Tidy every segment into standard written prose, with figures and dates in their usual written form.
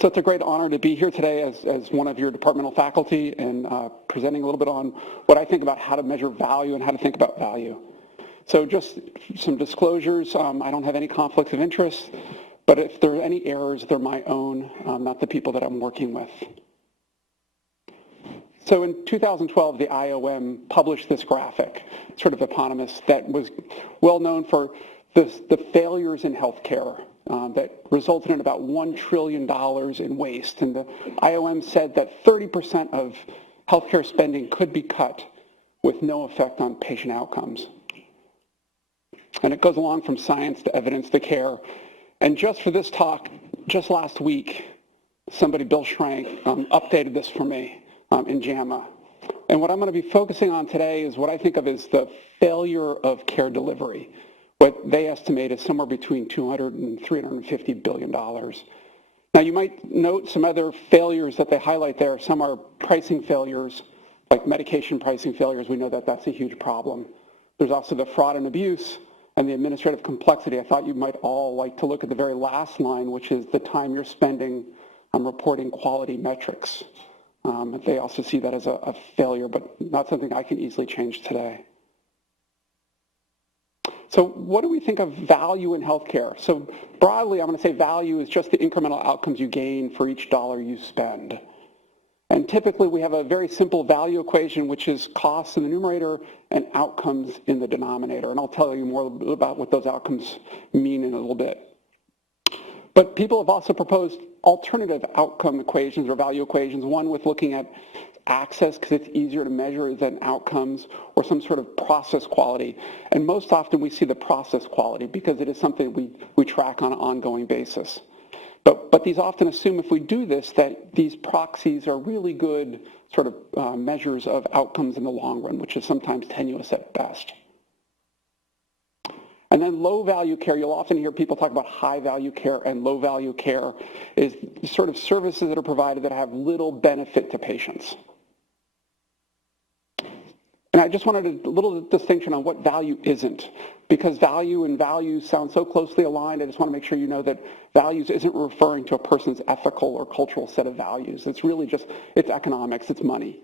So it's a great honor to be here today as one of your departmental faculty and presenting a little bit on what I think about how to measure value and how to think about value. So just some disclosures, I don't have any conflicts of interest, but if there are any errors, they're my own, not the people that I'm working with. So in 2012, the IOM published this graphic, sort of eponymous, that was well known for the failures in healthcare that resulted in about $1 trillion in waste. And the IOM said that 30% of healthcare spending could be cut with no effect on patient outcomes. And it goes along from science to evidence to care. And just for this talk, just last week, somebody, Bill Schrank, updated this for me in JAMA. And what I'm going to be focusing on today is what I think of as the failure of care delivery. What they estimate is somewhere between $200 and $350 billion. Now, you might note some other failures that they highlight there. Some are pricing failures, like medication pricing failures. We know that that's a huge problem. There's also the fraud and abuse and the administrative complexity. I thought you might all like to look at the very last line, which is the time you're spending on reporting quality metrics. They also see that as a failure, but not something I can easily change today. So what do we think of value in healthcare? So broadly, I'm going to say value is just the incremental outcomes you gain for each dollar you spend. And typically, we have a very simple value equation, which is costs in the numerator and outcomes in the denominator. And I'll tell you more about what those outcomes mean in a little bit. But people have also proposed alternative outcome equations or value equations, one with looking at access, because it's easier to measure than outcomes, or some sort of process quality. And most often we see the process quality because it is something we track on an ongoing basis. But these often assume if we do this, that these proxies are really good sort of measures of outcomes in the long run, which is sometimes tenuous at best. And then low value care, you'll often hear people talk about high value care and low value care is sort of services that are provided that have little benefit to patients. And I just wanted a little distinction on what value isn't, because value and values sound so closely aligned. I just want to make sure you know that values isn't referring to a person's ethical or cultural set of values. It's really just, it's economics, it's money.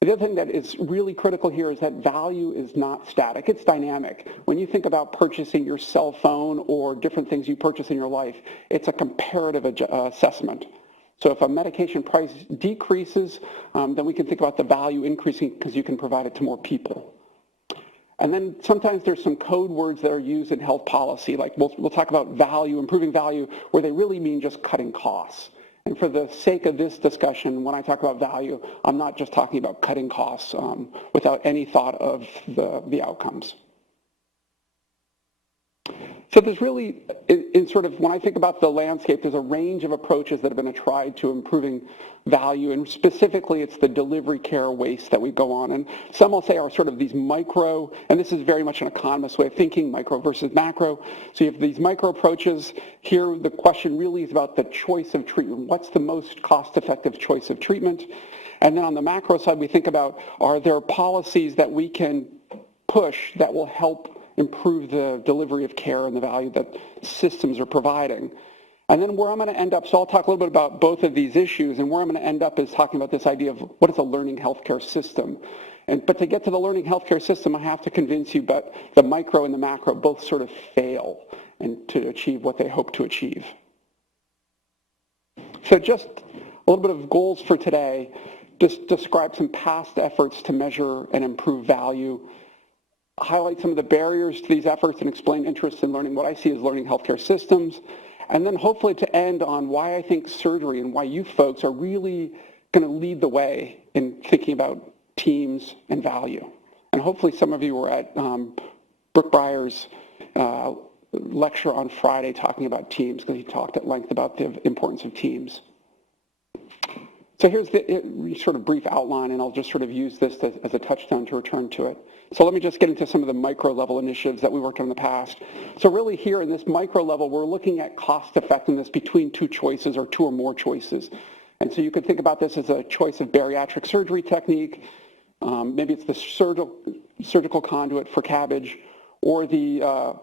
The other thing that is really critical here is that value is not static, it's dynamic. When you think about purchasing your cell phone or different things you purchase in your life, it's a comparative assessment. So if a medication price decreases, then we can think about the value increasing because you can provide it to more people. And then sometimes there's some code words that are used in health policy, like we'll talk about value, improving value, where they really mean just cutting costs. And for the sake of this discussion, when I talk about value, I'm not just talking about cutting costs without any thought of the outcomes. So there's really, in sort of, when I think about the landscape, there's a range of approaches that have been tried to improving value, and specifically it's the delivery care waste that we go on. And some I'll say are sort of these micro, and this is very much an economist way of thinking, micro versus macro. So you have these micro approaches. Here the question really is about the choice of treatment. What's the most cost-effective choice of treatment? And then on the macro side, we think about, are there policies that we can push that will help improve the delivery of care and the value that systems are providing. And then where I'm going to end up, so I'll talk a little bit about both of these issues, and where I'm going to end up is talking about this idea of what is a learning healthcare system. But to get to the learning healthcare system, I have to convince you that the micro and the macro both sort of fail and to achieve what they hope to achieve. So just a little bit of goals for today, just describe some past efforts to measure and improve value, highlight some of the barriers to these efforts and explain interest in learning what I see as learning healthcare systems, and then hopefully to end on why I think surgery and why you folks are really going to lead the way in thinking about teams and value. And hopefully some of you were at Brooke Breyer's lecture on Friday talking about teams, because he talked at length about the importance of teams. So here's the sort of brief outline, and I'll just sort of use this as a touchstone to return to it. So let me just get into some of the micro level initiatives that we worked on in the past. So really here in this micro level, we're looking at cost effectiveness between two choices or two or more choices. And so you could think about this as a choice of bariatric surgery technique. Maybe it's the surgical conduit for CABG, or the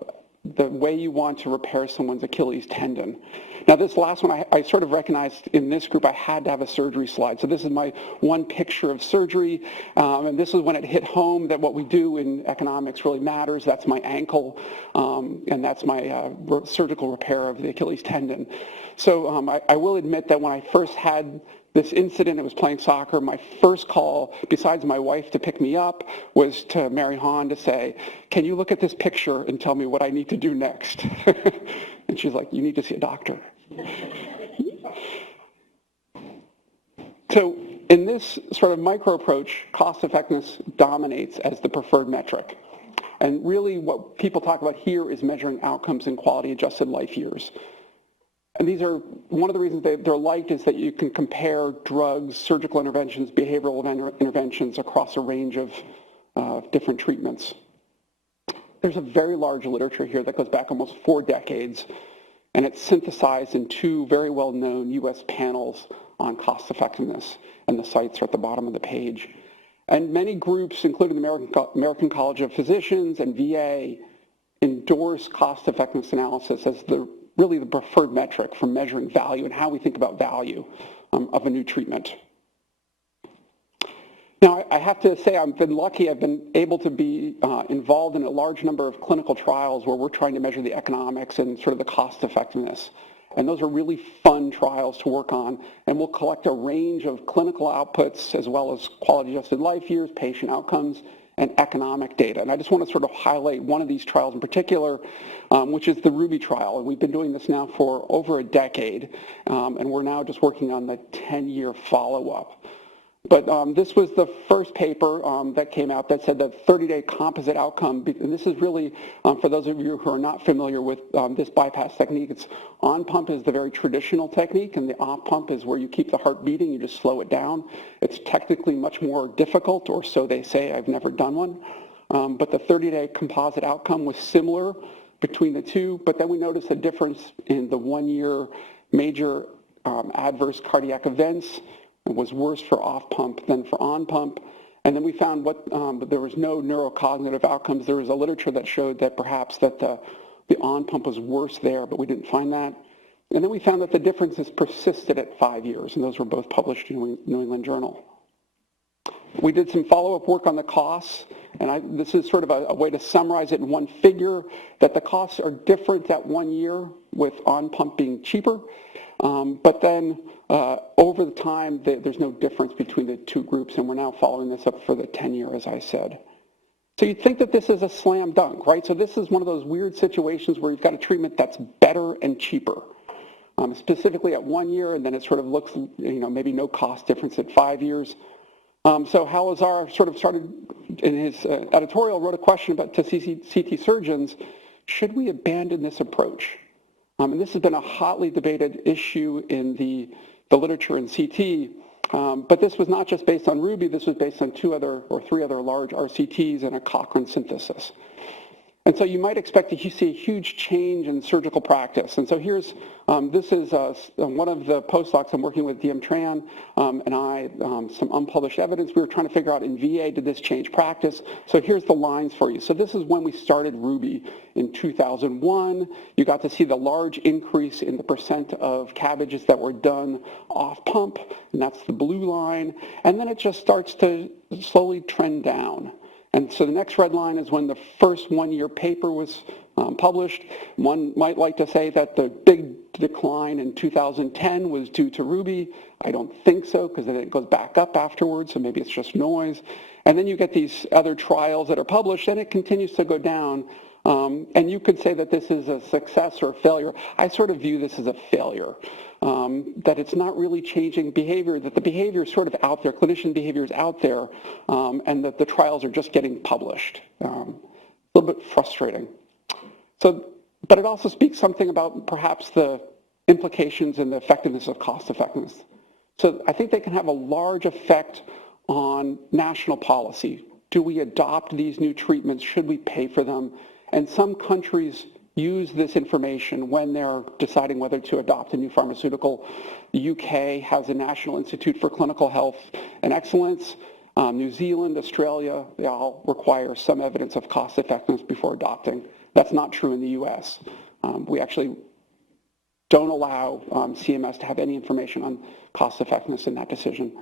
the way you want to repair someone's Achilles tendon. Now this last one, I sort of recognized in this group I had to have a surgery slide. So this is my one picture of surgery, and this is when it hit home that what we do in economics really matters. That's my ankle, and that's my surgical repair of the Achilles tendon. So I will admit that when I first had this incident, I was playing soccer, my first call, besides my wife to pick me up, was to Mary Hahn to say, can you look at this picture and tell me what I need to do next? And she's like, you need to see a doctor. So in this sort of micro approach, cost effectiveness dominates as the preferred metric. And really what people talk about here is measuring outcomes in quality adjusted life years. And these are, one of the reasons they're liked is that you can compare drugs, surgical interventions, behavioral interventions across a range of different treatments. There's a very large literature here that goes back almost 4 decades, and it's synthesized in 2 very well-known US panels on cost effectiveness, and the sites are at the bottom of the page. And many groups, including the American College of Physicians and VA, endorse cost effectiveness analysis as really the preferred metric for measuring value and how we think about value of a new treatment. Now, I have to say I've been lucky. I've been able to be involved in a large number of clinical trials where we're trying to measure the economics and sort of the cost effectiveness. And those are really fun trials to work on. And we'll collect a range of clinical outputs as well as quality adjusted life years, patient outcomes, and economic data. And I just want to sort of highlight one of these trials in particular, which is the Ruby trial. And we've been doing this now for over a decade, and we're now just working on the 10-year follow-up. But this was the first paper that came out that said the 30-day composite outcome, and this is really, for those of you who are not familiar with this bypass technique, it's on-pump is the very traditional technique, and the off-pump is where you keep the heart beating, you just slow it down. It's technically much more difficult, or so they say. I've never done one. But the 30-day composite outcome was similar between the two, but then we noticed a difference in the 1-year major adverse cardiac events. It was worse for off-pump than for on-pump. And then we found there was no neurocognitive outcomes. There was a literature that showed that perhaps that the on-pump was worse there, but we didn't find that. And then we found that the differences persisted at 5 years, and those were both published in New England Journal. We did some follow-up work on the costs, and this is sort of a way to summarize it in one figure, that the costs are different at 1 year with on-pump being cheaper. But then over the time, there's no difference between the two groups, and we're now following this up for the 10-year, as I said. So you'd think that this is a slam dunk, right? So this is one of those weird situations where you've got a treatment that's better and cheaper, specifically at 1 year, and then it sort of looks, maybe no cost difference at 5 years. So Hal Azar sort of started in his editorial, wrote a question to CT surgeons, should we abandon this approach? And this has been a hotly debated issue in the literature in CT, but this was not just based on Ruby, this was based on 3 other large RCTs and a Cochrane synthesis. And so you might expect to see a huge change in surgical practice. And so here's, this is one of the postdocs I'm working with, DM Tran, and I, some unpublished evidence. We were trying to figure out in VA, did this change practice? So here's the lines for you. So this is when we started Ruby in 2001. You got to see the large increase in the percent of cabbages that were done off pump, and that's the blue line. And then it just starts to slowly trend down. And so the next red line is when the first 1-year paper was published. One might like to say that the big decline in 2010 was due to Ruby. I don't think so, because then it goes back up afterwards, so maybe it's just noise. And then you get these other trials that are published, and it continues to go down. And you could say that this is a success or a failure. I sort of view this as a failure, that it's not really changing behavior, that the behavior is sort of out there, clinician behavior is out there, and that the trials are just getting published. A little bit frustrating. So, but it also speaks something about perhaps the implications and the effectiveness of cost effectiveness. So I think they can have a large effect on national policy. Do we adopt these new treatments? Should we pay for them? And some countries use this information when they're deciding whether to adopt a new pharmaceutical. The UK has a National Institute for Clinical Health and Excellence. New Zealand, Australia, they all require some evidence of cost effectiveness before adopting That's not true in the US. We actually don't allow CMS to have any information on cost effectiveness in that decision.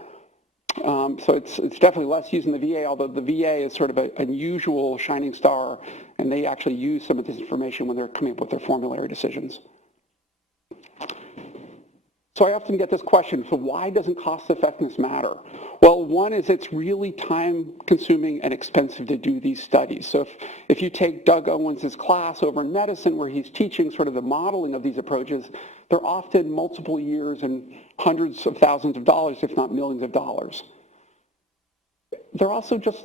So it's definitely less used in the VA, although the VA is sort of an unusual shining star, and they actually use some of this information when they're coming up with their formulary decisions. So I often get this question, so why doesn't cost effectiveness matter? Well, one is it's really time consuming and expensive to do these studies. So if you take Doug Owens' class over in medicine where he's teaching sort of the modeling of these approaches, they're often multiple years and hundreds of thousands of dollars, if not millions of dollars. They're also just,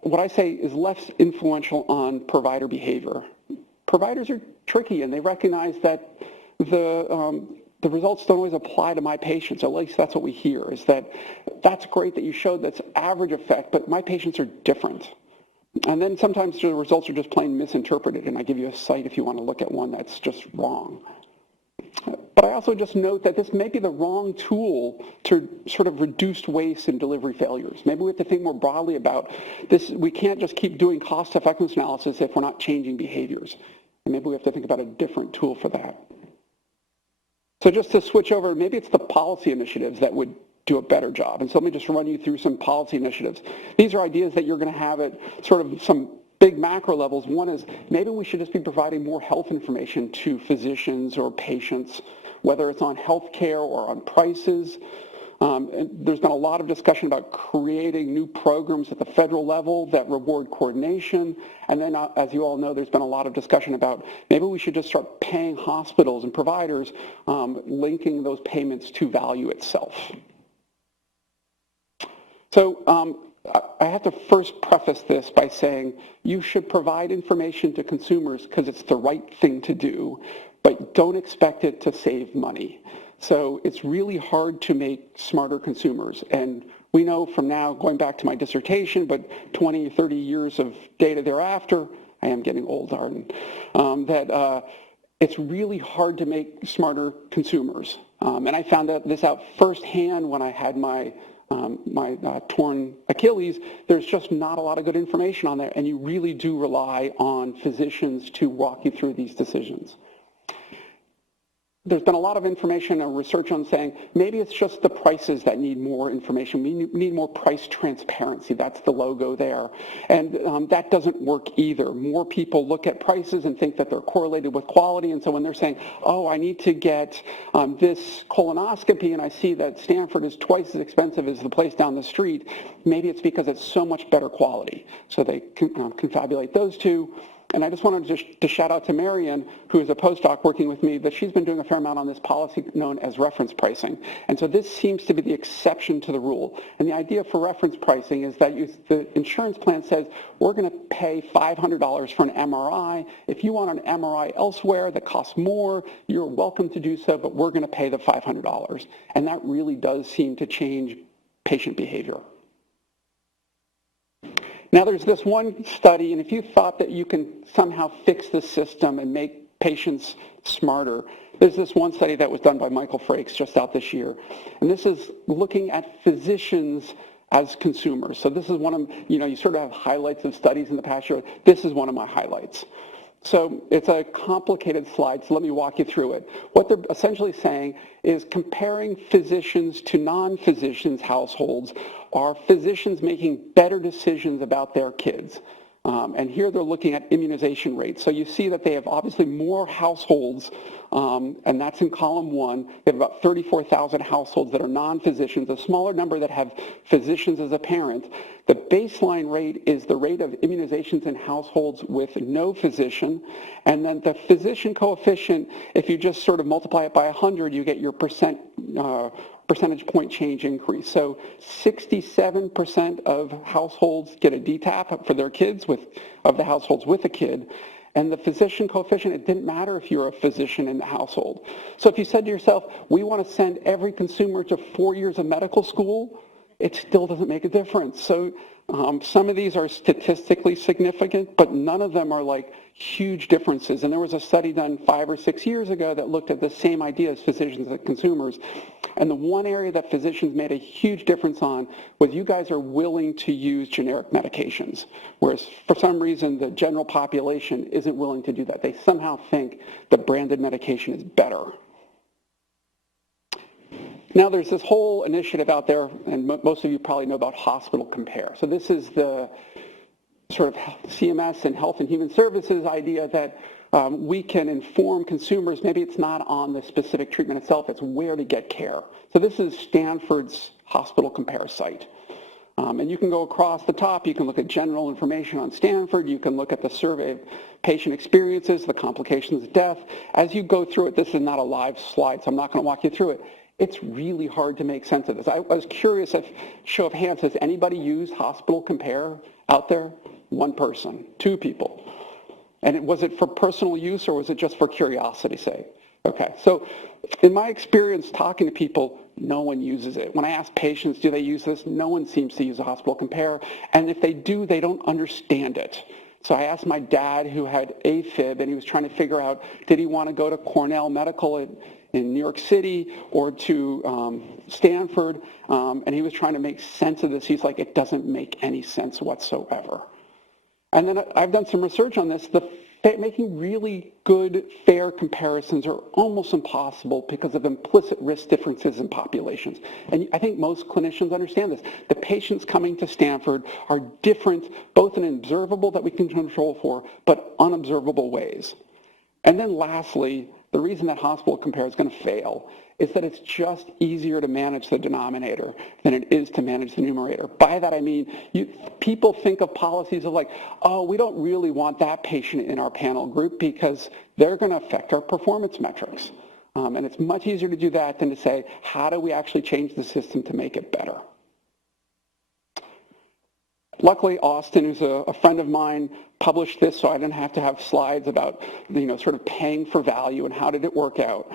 what I say is less influential on provider behavior. Providers are tricky and they recognize that the results don't always apply to my patients, or at least that's what we hear, is that that's great that you showed this average effect, but my patients are different. And then sometimes the results are just plain misinterpreted, and I give you a site if you want to look at one that's just wrong. But I also just note that this may be the wrong tool to sort of reduce waste and delivery failures. Maybe we have to think more broadly about this. We can't just keep doing cost effectiveness analysis if we're not changing behaviors. And maybe we have to think about a different tool for that. So just to switch over, maybe it's the policy initiatives that would do a better job. And so let me just run you through some policy initiatives. These are ideas that you're going to have at sort of some big macro levels. One is maybe we should just be providing more health information to physicians or patients, whether it's on health care or on prices. And there's been a lot of discussion about creating new programs at the federal level that reward coordination. And then, as you all know, there's been a lot of discussion about maybe we should just start paying hospitals and providers, linking those payments to value itself. So I have to first preface this by saying you should provide information to consumers because it's the right thing to do, but don't expect it to save money. So it's really hard to make smarter consumers. And we know from now, going back to my dissertation, but 20, 30 years of data thereafter, I am getting old, Arden, that it's really hard to make smarter consumers. And I found this out firsthand when I had my torn Achilles. There's just not a lot of good information on there, and you really do rely on physicians to walk you through these decisions. There's been a lot of information and research on saying maybe it's just the prices that need more information. We need more price transparency. That's the logo there. And that doesn't work either. More people look at prices and think that they're correlated with quality. And so when they're saying, oh, I need to get this colonoscopy and I see that Stanford is twice as expensive as the place down the street, maybe it's because it's so much better quality. So they confabulate those two. And I just wanted to shout out to Marianne, who is a postdoc working with me, that she's been doing a fair amount on this policy known as reference pricing. And so this seems to be the exception to the rule. And the idea for reference pricing is that the insurance plan says, we're going to pay $500 for an MRI. If you want an MRI elsewhere that costs more, you're welcome to do so, but we're going to pay the $500. And that really does seem to change patient behavior. Now there's this one study, and if you thought that you can somehow fix the system and make patients smarter, there's this one study that was done by Michael Frakes just out this year. And this is looking at physicians as consumers. So this is one of, you sort of have highlights of studies in the past year. This is one of my highlights. So it's a complicated slide, so let me walk you through it. What they're essentially saying is comparing physicians to non-physicians' households. Are physicians making better decisions about their kids? And here they're looking at immunization rates. So you see that they have obviously more households, and that's in column 1. They have about 34,000 households that are non-physicians, a smaller number that have physicians as a parent. The baseline rate is the rate of immunizations in households with no physician, and then the physician coefficient, if you just sort of multiply it by 100, you get your percentage point change increase. So 67% of households get a DTaP for their kids of the households with a kid. And the physician coefficient, it didn't matter if you're a physician in the household. So if you said to yourself, we want to send every consumer to 4 years of medical school, it still doesn't make a difference. So some of these are statistically significant, but none of them are like huge differences. And there was a study done 5 or 6 years ago that looked at the same idea as physicians and consumers. And the one area that physicians made a huge difference on was you guys are willing to use generic medications, whereas for some reason the general population isn't willing to do that. They somehow think the branded medication is better. Now there's this whole initiative out there, and most of you probably know about Hospital Compare. So this is the sort of CMS and Health and Human Services idea that we can inform consumers, maybe it's not on the specific treatment itself, it's where to get care. So this is Stanford's Hospital Compare site. And you can go across the top, you can look at general information on Stanford, you can look at the survey of patient experiences, the complications of death. As you go through it, this is not a live slide, so I'm not going to walk you through it. It's really hard to make sense of this. I was curious, if show of hands, has anybody used Hospital Compare out there? One person, 2 people. And was it for personal use or was it just for curiosity's sake? Okay, so in my experience talking to people, no one uses it. When I ask patients, do they use this? No one seems to use a Hospital Compare. And if they do, they don't understand it. So I asked my dad, who had AFib, and he was trying to figure out, did he want to go to Cornell Medical in New York City or to Stanford? And he was trying to make sense of this. He's like, it doesn't make any sense whatsoever. And then I've done some research on this. Making really good, fair comparisons are almost impossible because of implicit risk differences in populations. And I think most clinicians understand this. The patients coming to Stanford are different, both in observable that we can control for, but unobservable ways. And then lastly, the reason that Hospital Compare is going to fail is that it's just easier to manage the denominator than it is to manage the numerator. By that I mean, people think of policies of like, oh, we don't really want that patient in our panel group because they're going to affect our performance metrics. And it's much easier to do that than to say, how do we actually change the system to make it better? Luckily, Austin, who's a friend of mine, published this so I didn't have to have slides about, sort of paying for value and how did it work out.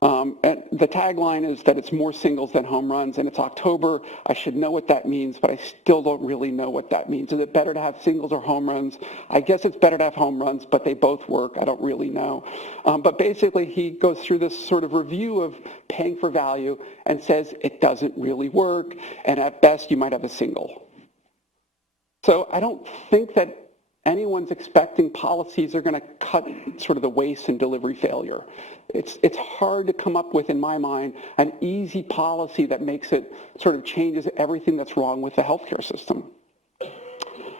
And the tagline is that it's more singles than home runs, and it's October. I should know what that means, but I still don't really know what that means. Is it better to have singles or home runs? I guess it's better to have home runs, but they both work. I don't really know. But basically, he goes through this sort of review of paying for value and says it doesn't really work, and at best, you might have a single. So I don't think that anyone's expecting policies are going to cut sort of the waste and delivery failure. It's hard to come up with, in my mind, an easy policy that makes it sort of changes everything that's wrong with the healthcare system.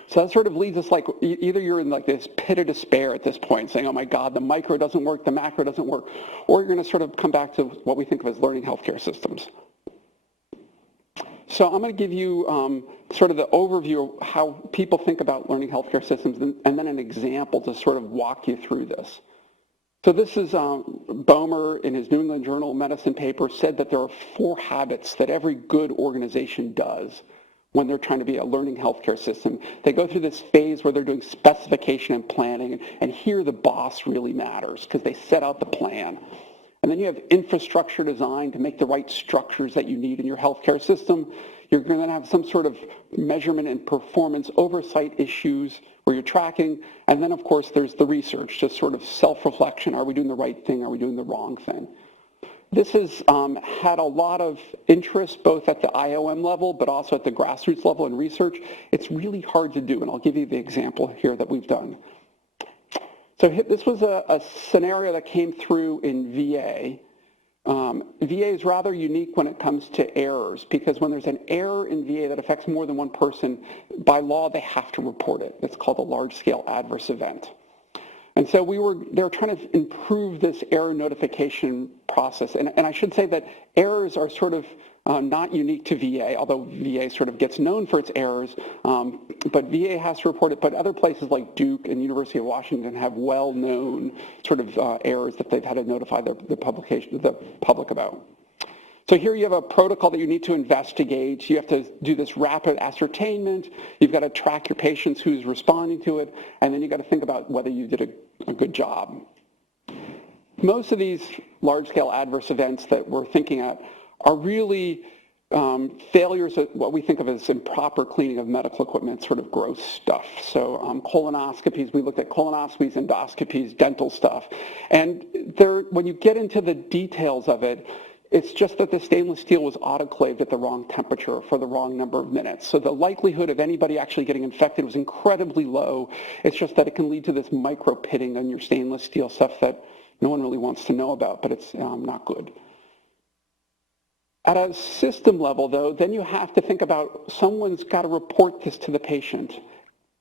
So that sort of leads us like, either you're in like this pit of despair at this point, saying, oh my God, the micro doesn't work, the macro doesn't work, or you're going to sort of come back to what we think of as learning healthcare systems. So I'm going to give you sort of the overview of how people think about learning healthcare systems, and then an example to sort of walk you through this. So this is Boehmer, in his New England Journal of Medicine paper, said that there are 4 habits that every good organization does when they're trying to be a learning healthcare system. They go through this phase where they're doing specification and planning, and here the boss really matters because they set out the plan. And then you have infrastructure design to make the right structures that you need in your healthcare system. You're going to have some sort of measurement and performance oversight issues where you're tracking. And then, of course, there's the research, just sort of self-reflection. Are we doing the right thing? Are we doing the wrong thing? This has had a lot of interest, both at the IOM level, but also at the grassroots level in research. It's really hard to do, and I'll give you the example here that we've done. So this was a scenario that came through in VA. VA is rather unique when it comes to errors, because when there's an error in VA that affects more than one person, by law they have to report it. It's called a large-scale adverse event. And so they were trying to improve this error notification process. And I should say that errors are sort of not unique to VA, although VA sort of gets known for its errors, but VA has to report it, but other places like Duke and University of Washington have well-known sort of errors that they've had to notify the public about. So here you have a protocol that you need to investigate. You have to do this rapid ascertainment. You've got to track your patients who's responding to it, and then you've got to think about whether you did a good job. Most of these large-scale adverse events that we're thinking at are really failures at what we think of as improper cleaning of medical equipment, sort of gross stuff. So colonoscopies, we looked at colonoscopies, endoscopies, dental stuff. And when you get into the details of it, it's just that the stainless steel was autoclaved at the wrong temperature for the wrong number of minutes. So the likelihood of anybody actually getting infected was incredibly low. It's just that it can lead to this micro pitting on your stainless steel stuff that no one really wants to know about, but it's not good. At a system level, though, then you have to think about someone's got to report this to the patient.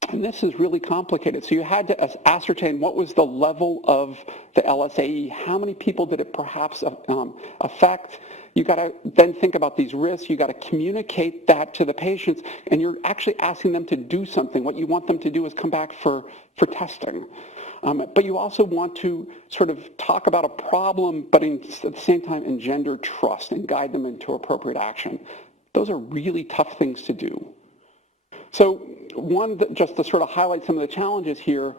And this is really complicated. So you had to ascertain what was the level of the LSAE, how many people did it perhaps affect. You got to then think about these risks. You got to communicate that to the patients, and you're actually asking them to do something. What you want them to do is come back for testing. But you also want to sort of talk about a problem, but at the same time engender trust and guide them into appropriate action. Those are really tough things to do. So just to sort of highlight some of the challenges here,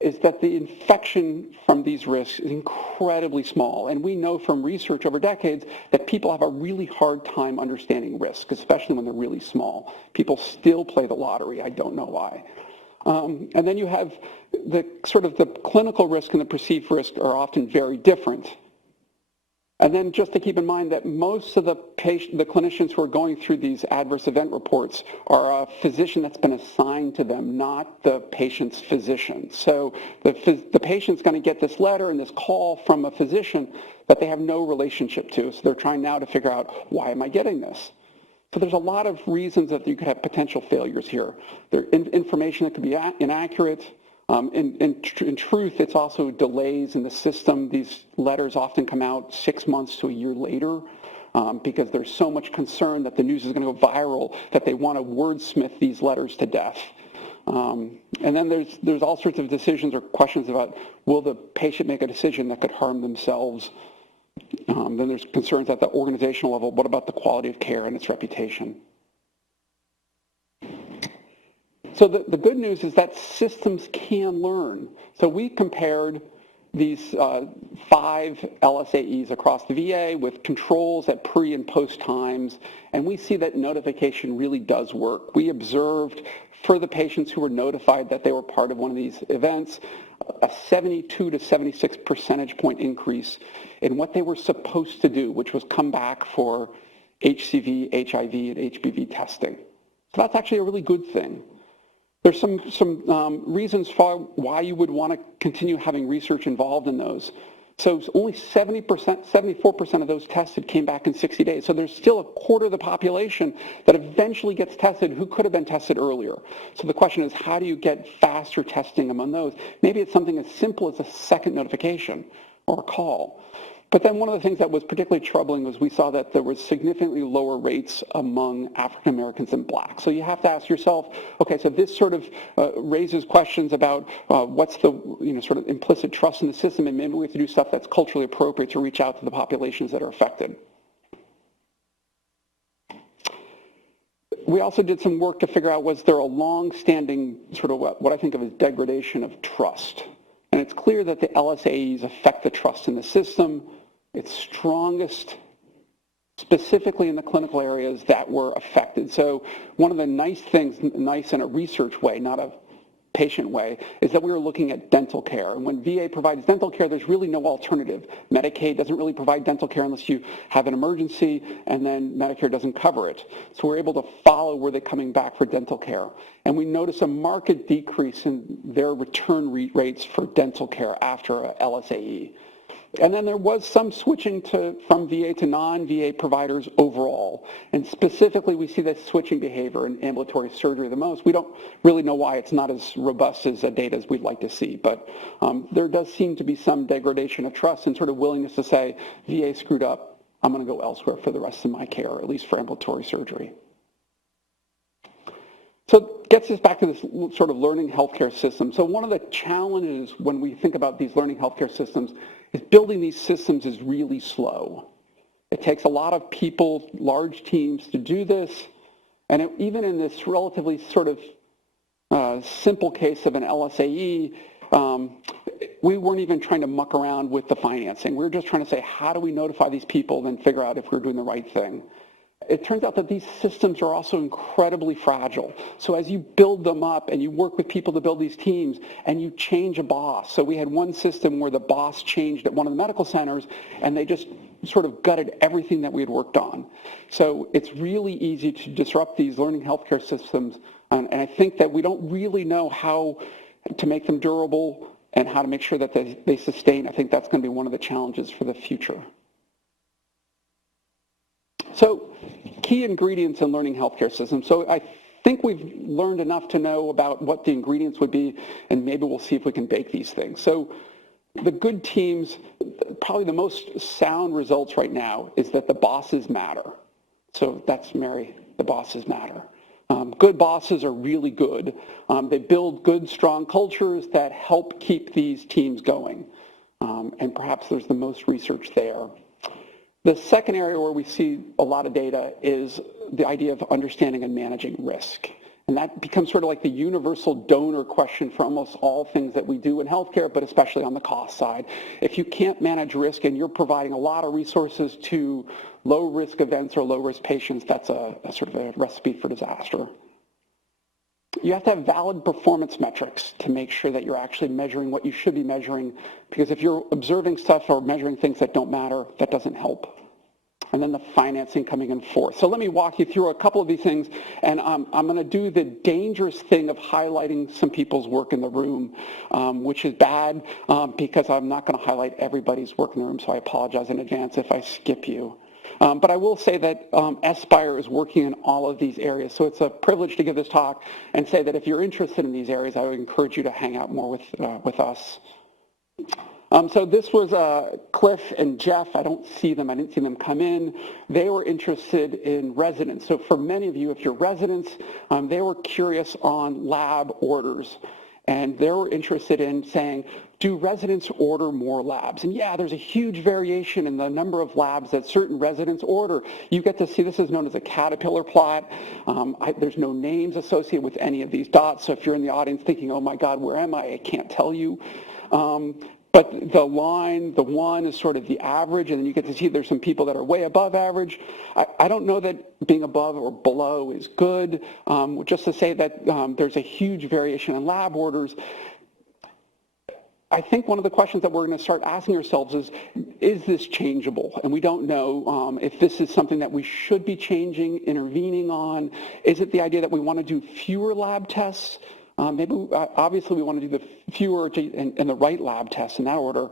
is that the infection from these risks is incredibly small. And we know from research over decades that people have a really hard time understanding risk, especially when they're really small. People still play the lottery. I don't know why. And then you have the clinical risk and the perceived risk are often very different. And then just to keep in mind that most of the clinicians who are going through these adverse event reports are a physician that's been assigned to them, not the patient's physician. So the patient's going to get this letter and this call from a physician that they have no relationship to. So they're trying now to figure out, why am I getting this? So there's a lot of reasons that you could have potential failures here. There's information that could be inaccurate. In truth, it's also delays in the system. These letters often come out 6 months to a year later because there's so much concern that the news is going to go viral that they want to wordsmith these letters to death. And then there's all sorts of decisions or questions about, will the patient make a decision that could harm themselves? Then there's concerns at the organizational level. What about the quality of care and its reputation? So the good news is that systems can learn. So we compared these 5 LSAEs across the VA with controls at pre and post times, and we see that notification really does work. We observed for the patients who were notified that they were part of one of these events, a 72 to 76 percentage point increase in what they were supposed to do, which was come back for HCV, HIV, and HBV testing. So that's actually a really good thing. There's some reasons for why you would want to continue having research involved in those. So only 74% of those tested came back in 60 days. So there's still a quarter of the population that eventually gets tested who could have been tested earlier. So the question is, how do you get faster testing among those? Maybe it's something as simple as a second notification or a call. But then one of the things that was particularly troubling was we saw that there was significantly lower rates among African Americans and blacks. So you have to ask yourself, okay, so this sort of raises questions about what's the sort of implicit trust in the system, and maybe we have to do stuff that's culturally appropriate to reach out to the populations that are affected. We also did some work to figure out, was there a long-standing sort of what I think of as degradation of trust? And it's clear that the LSAEs affect the trust in the system. It's strongest specifically in the clinical areas that were affected. So one of the nice things, nice in a research way, not a patient way, is that we were looking at dental care. And when VA provides dental care, there's really no alternative. Medicaid doesn't really provide dental care unless you have an emergency, and then Medicare doesn't cover it. So we're able to follow where they're coming back for dental care. And we notice a marked decrease in their return rates for dental care after a LSAE. And then there was some switching from VA to non-VA providers overall. And specifically, we see this switching behavior in ambulatory surgery the most. We don't really know why it's not as robust as data as we'd like to see. But there does seem to be some degradation of trust and sort of willingness to say, VA screwed up, I'm going to go elsewhere for the rest of my care, or at least for ambulatory surgery. So it gets us back to this sort of learning healthcare system. So one of the challenges when we think about these learning healthcare systems is building these systems is really slow. It takes a lot of people, large teams to do this. And even in this relatively sort of simple case of an LSAE, we weren't even trying to muck around with the financing. We were just trying to say, how do we notify these people and then figure out if we're doing the right thing? it turns out that these systems are also incredibly fragile. So as you build them up and you work with people to build these teams and you change a boss. So we had one system where the boss changed at one of the medical centers and they just sort of gutted everything that we had worked on. So it's really easy to disrupt these learning healthcare systems. And I think that we don't really know how to make them durable and how to make sure that they sustain. I think that's going to be one of the challenges for the future. So key ingredients in learning healthcare systems. So I think we've learned enough to know about what the ingredients would be, and maybe we'll see if we can bake these things. So the good teams, probably the most sound results right now is that the bosses matter. So that's Mary, the bosses matter. Good bosses are really good. They build good, strong cultures that help keep these teams going. And perhaps there's the most research there. The second area where we see a lot of data is the idea of understanding and managing risk. And that becomes sort of like the universal donor question for almost all things that we do in healthcare, but especially on the cost side. If you can't manage risk and you're providing a lot of resources to low-risk events or low-risk patients, that's a sort of a recipe for disaster. You have to have valid performance metrics to make sure that you're actually measuring what you should be measuring, because if you're observing stuff or measuring things that don't matter, that doesn't help. And then the financing coming in fourth. So let me walk you through a couple of these things, and I'm going to do the dangerous thing of highlighting some people's work in the room, which is bad because I'm not going to highlight everybody's work in the room, so I apologize in advance if I skip you. But I will say that S-SPIRE is working in all of these areas, so it's a privilege to give this talk and say that if you're interested in these areas, I would encourage you to hang out more with us. So this was Cliff and Jeff. I don't see them. I didn't see them come in. They were interested in residents. So for many of you, if you're residents, they were curious on lab orders. And they were interested in saying, do residents order more labs? And yeah, there's a huge variation in the number of labs that certain residents order. You get to see, this is known as a caterpillar plot. There's no names associated with any of these dots. So if you're in the audience thinking, oh my God, where am I? I can't tell you. But the line, the one is sort of the average, and then you get to see there's some people that are way above average. I don't know that being above or below is good, just to say that there's a huge variation in lab orders. I think one of the questions that we're going to start asking ourselves is this changeable? And we don't know if this is something that we should be changing, intervening on. Is it the idea that we want to do fewer lab tests? Maybe, obviously, we want to do the fewer and the right lab tests in that order.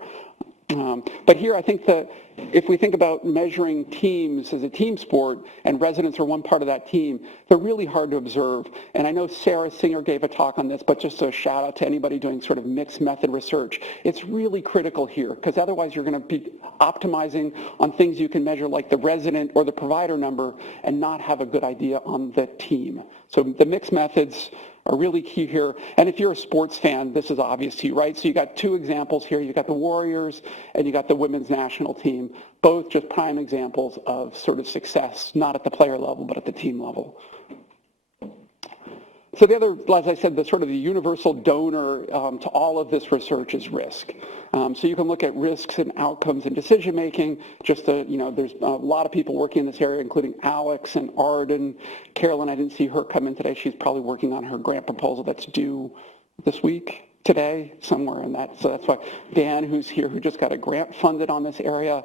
But here, I think that if we think about measuring teams as a team sport, and residents are one part of that team, they're really hard to observe. And I know Sarah Singer gave a talk on this, but just a shout out to anybody doing sort of mixed method research. It's really critical here, because otherwise you're going to be optimizing on things you can measure like the resident or the provider number and not have a good idea on the team. So the mixed methods are really key here. And if you're a sports fan, this is obvious to you, right? So you got two examples here. You got the Warriors and you got the women's national team, both just prime examples of sort of success, not at the player level, but at the team level. So the other, as I said, the sort of the universal donor to all of this research is risk. So you can look at risks and outcomes and decision making. Just there's a lot of people working in this area, including Alex and Arden. Carolyn, I didn't see her come in today. She's probably working on her grant proposal that's due this week, today, somewhere in that. So that's why Dan, who's here, who just got a grant funded on this area,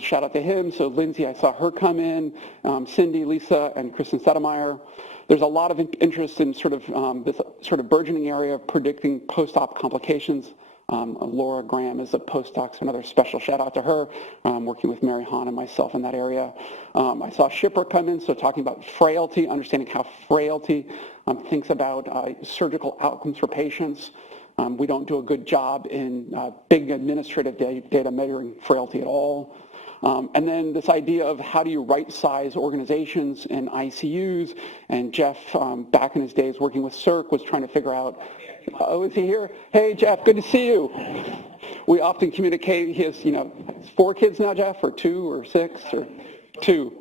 shout out to him. So Lindsay, I saw her come in. Cindy, Lisa, and Kristen Sedemeyer. There's a lot of interest in sort of this sort of burgeoning area of predicting post-op complications. Laura Graham is a postdoc, so another special shout out to her, working with Mary Hahn and myself in that area. I saw Shipper come in, so talking about frailty, understanding how frailty thinks about surgical outcomes for patients. We don't do a good job in big administrative data measuring frailty at all. And then this idea of how do you right-size organizations and ICUs, and Jeff, back in his days working with CERC, was trying to figure out, oh, is he here? Hey, Jeff, good to see you. We often communicate, he has, 4 kids now, Jeff, or 2 or 6 or 2.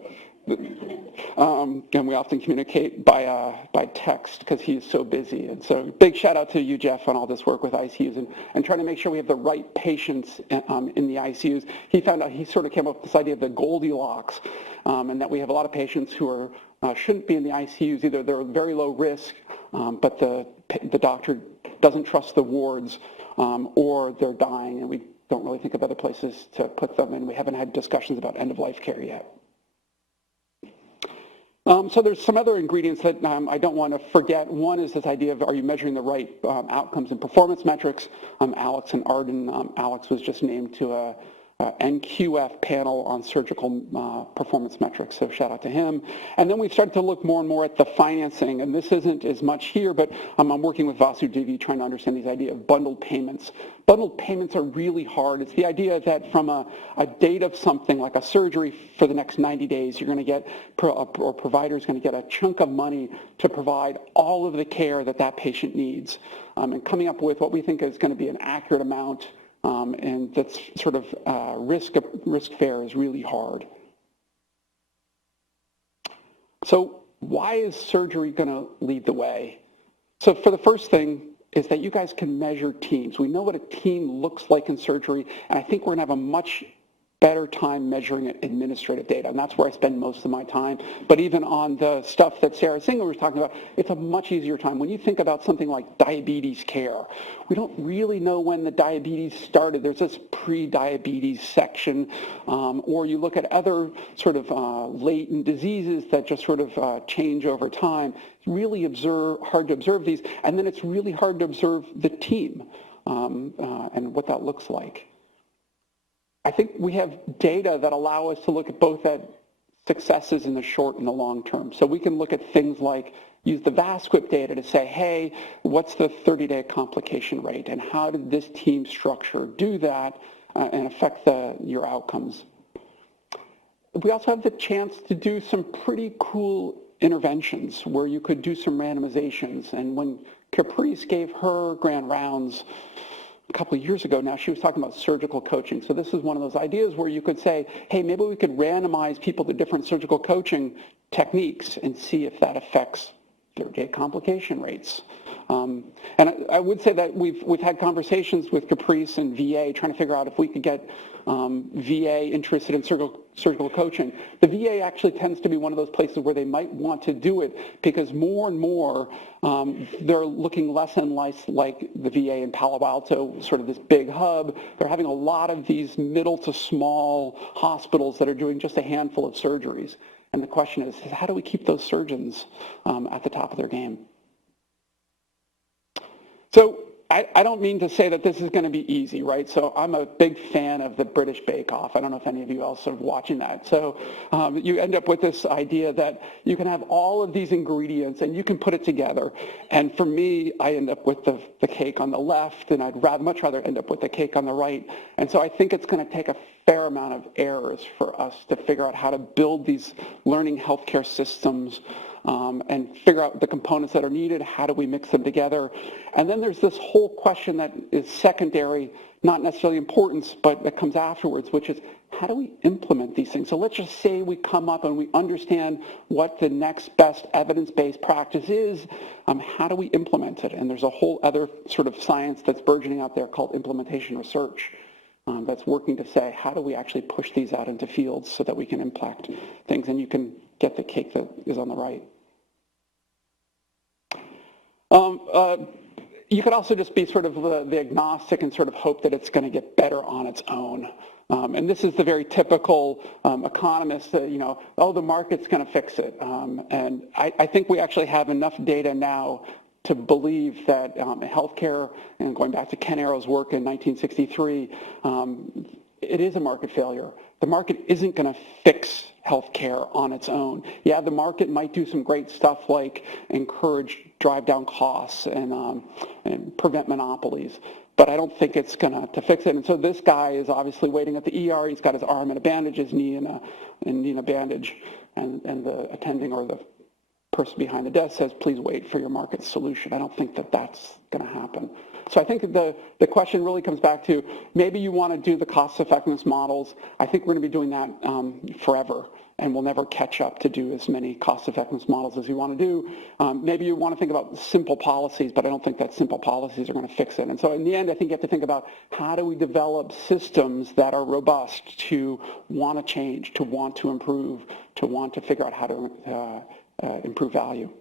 and we often communicate by text because he's so busy. And so big shout out to you, Jeff, on all this work with ICUs and trying to make sure we have the right patients in the ICUs. He found out, he sort of came up with this idea of the Goldilocks, and that we have a lot of patients who are shouldn't be in the ICUs. Either they're very low risk, but the doctor doesn't trust the wards, or they're dying, and we don't really think of other places to put them, and we haven't had discussions about end-of-life care yet. So there's some other ingredients that I don't want to forget. One is this idea of, are you measuring the right outcomes and performance metrics? Alex and Arden, Alex was just named to a NQF panel on surgical performance metrics, so shout out to him. And then we've started to look more and more at the financing, and this isn't as much here, but I'm working with Vasu Divi trying to understand these idea of bundled payments. Bundled payments are really hard. It's the idea that from a date of something like a surgery for the next 90 days, you're going to get, or provider's going to get a chunk of money to provide all of the care that that patient needs, and coming up with what we think is going to be an accurate amount. And that's sort of risk fair is really hard. So why is surgery going to lead the way? So for the first thing is that you guys can measure teams. We know what a team looks like in surgery, and I think we're going to have a much better time measuring administrative data, and that's where I spend most of my time. But even on the stuff that Sarah Singer was talking about, it's a much easier time. When you think about something like diabetes care, we don't really know when the diabetes started. There's this pre-diabetes section, or you look at other sort of latent diseases that just sort of change over time. It's really hard to observe these, and then it's really hard to observe the team and what that looks like. I think we have data that allow us to look at both at successes in the short and the long term. So we can look at things like, use the VASQUIP data to say, hey, what's the 30-day complication rate, and how did this team structure do that and affect your outcomes? We also have the chance to do some pretty cool interventions where you could do some randomizations. And when Caprice gave her grand rounds a couple of years ago now, she was talking about surgical coaching. So this is one of those ideas where you could say, hey, maybe we could randomize people to different surgical coaching techniques and see if that affects 30-day complication rates. And I would say that we've had conversations with Caprice and VA trying to figure out if we could get VA interested in surgical coaching. The VA actually tends to be one of those places where they might want to do it because more and more they're looking less and less like the VA in Palo Alto, sort of this big hub. They're having a lot of these middle to small hospitals that are doing just a handful of surgeries. And the question is how do we keep those surgeons at the top of their game? So I don't mean to say that this is going to be easy, right? So I'm a big fan of the British Bake Off. I don't know if any of you else are watching that. So you end up with this idea that you can have all of these ingredients and you can put it together. And for me, I end up with the cake on the left, and I'd much rather end up with the cake on the right. And so I think it's going to take a fair amount of errors for us to figure out how to build these learning healthcare systems and figure out the components that are needed. How do we mix them together? And then there's this whole question that is secondary, not necessarily importance, but that comes afterwards, which is how do we implement these things? So let's just say we come up and we understand what the next best evidence-based practice is. How do we implement it? And there's a whole other sort of science that's burgeoning out there called implementation research that's working to say how do we actually push these out into fields so that we can impact things and you can get the cake that is on the right. You could also just be sort of the agnostic and sort of hope that it's going to get better on its own. And this is the very typical economist that, oh, the market's going to fix it. And I think we actually have enough data now to believe that healthcare, and going back to Ken Arrow's work in 1963, it is a market failure. The market isn't going to fix healthcare on its own. Yeah, the market might do some great stuff like drive down costs and prevent monopolies, but I don't think it's going to fix it. And so this guy is obviously waiting at the ER. He's got his arm in a bandage, his knee in a bandage, and the attending or the person behind the desk says, please wait for your market solution. I don't think that that's going to happen. So I think the question really comes back to, maybe you want to do the cost effectiveness models. I think we're going to be doing that forever, and we'll never catch up to do as many cost effectiveness models as you want to do. Maybe you want to think about simple policies, but I don't think that simple policies are going to fix it. And so in the end, I think you have to think about, how do we develop systems that are robust to want to change, to want to improve, to want to figure out how to improve value.